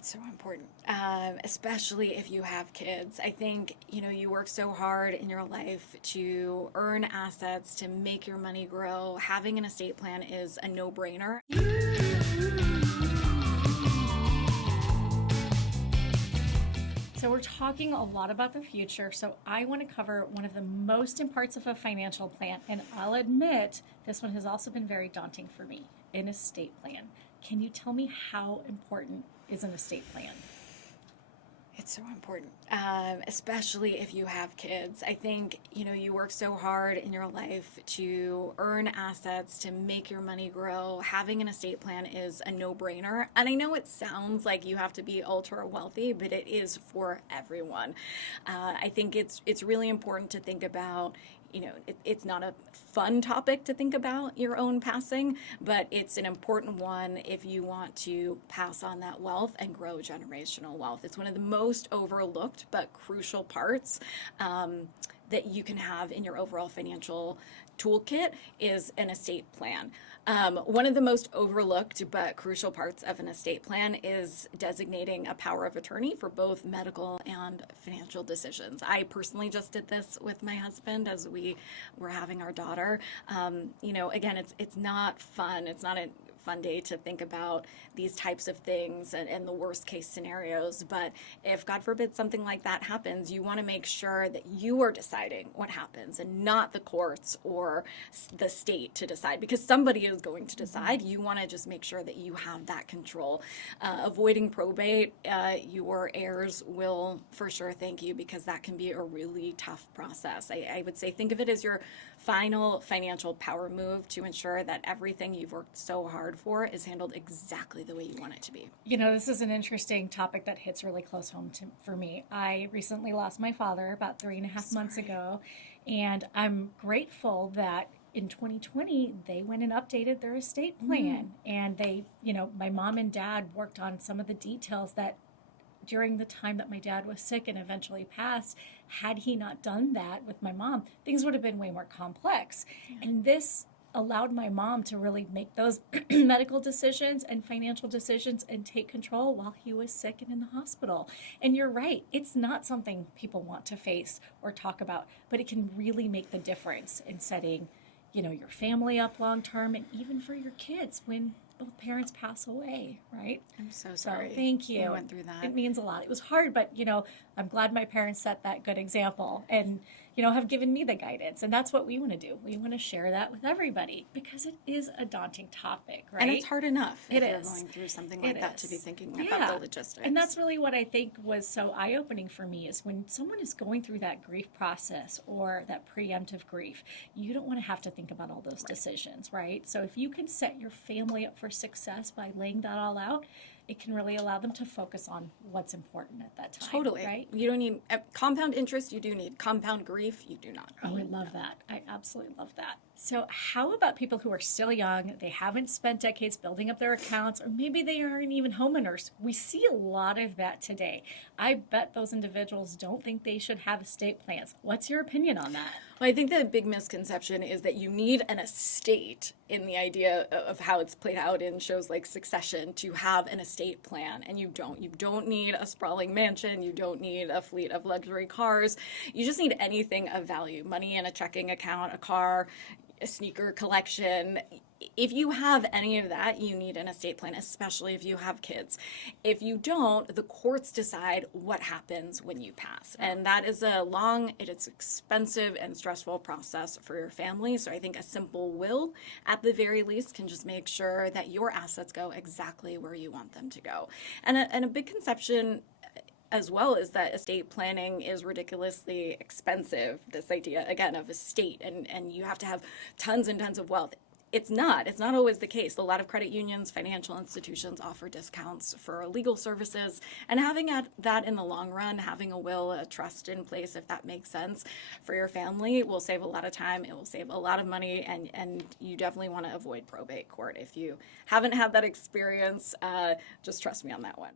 It's so important, especially if you have kids. I think, you work so hard in your life to earn assets, to make your money grow. Having an estate plan is a no-brainer. So we're talking a lot about the future. So I want to cover one of the most important parts of a financial plan. And I'll admit, this one has also been very daunting for me, an estate plan. Can you tell me how important is an estate plan? It's so important, especially if you have kids. I think, you work so hard in your life to earn assets, to make your money grow. Having an estate plan is a no-brainer. And I know it sounds like you have to be ultra wealthy, but it is for everyone. I think it's really important to think about. It's not a fun topic to think about your own passing, but it's an important one if you want to pass on that wealth and grow generational wealth. It's one of the most overlooked but crucial parts that you can have in your overall financial toolkit is an estate plan. One of the most overlooked but crucial parts of an estate plan is designating a power of attorney for both medical and financial decisions. I personally just did this with my husband as we were having our daughter. Again, it's not fun. It's not a fun day to think about these types of things and the worst case scenarios. But if, God forbid, something like that happens, you want to make sure that you are deciding what happens and not the courts or the state to decide, because somebody is going to decide. You want to just make sure that you have that control. Avoiding probate, your heirs will for sure thank you, because that can be a really tough process. I would say think of it as your final financial power move to ensure that everything you've worked so hard for is handled exactly the way you want it to be. This is an interesting topic that hits really close home for me. I recently lost my father about 3.5 months ago, and I'm grateful that in 2020 they went and updated their estate plan. And they, my mom and dad worked on some of the details that during the time that my dad was sick and eventually passed. Had he not done that with my mom, things would have been way more complex. And this allowed my mom to really make those medical decisions and financial decisions and take control while he was sick and in the hospital. And you're right, it's not something people want to face or talk about, but it can really make the difference in setting, your family up long term, and even for your kids when both parents pass away, right? I'm so sorry. So thank you. You went through that. It means a lot. It was hard, but I'm glad my parents set that good example and have given me the guidance. And that's what we want to do. We want to share that with everybody because it is a daunting topic, right? And it's hard enough if you're is. going through something like that to be thinking Yeah. about the logistics. And that's really what I think was so eye-opening for me is when someone is going through that grief process or that preemptive grief, you don't want to have to think about all those decisions, right? So if you can set your family up for success by laying that all out, it can really allow them to focus on what's important at that time. Totally. Right? You don't need compound interest, you do need compound grief, you do not. Oh, I love that. I absolutely love that. So how about people who are still young, they haven't spent decades building up their accounts, or maybe they aren't even homeowners? We see a lot of that today. I bet those individuals don't think they should have estate plans. What's your opinion on that? Well, I think the big misconception is that you need an estate in the idea of how it's played out in shows like Succession to have an estate plan, and you don't. You don't need a sprawling mansion. You don't need a fleet of luxury cars. You just need anything of value: money in a checking account, a car, a sneaker collection. If you have any of that, you need an estate plan, especially if you have kids. If you don't, the courts decide what happens when you pass. And that is a long, it is expensive and stressful process for your family. So I think a simple will, at the very least, can just make sure that your assets go exactly where you want them to go. And a big conception as well is that estate planning is ridiculously expensive. This idea, again, of estate, and you have to have tons and tons of wealth. It's not always the case. A lot of credit unions, financial institutions offer discounts for legal services, and having that in the long run, having a will, a trust in place, if that makes sense for your family, will save a lot of time. It will save a lot of money, and you definitely want to avoid probate court. If you haven't had that experience, just trust me on that one.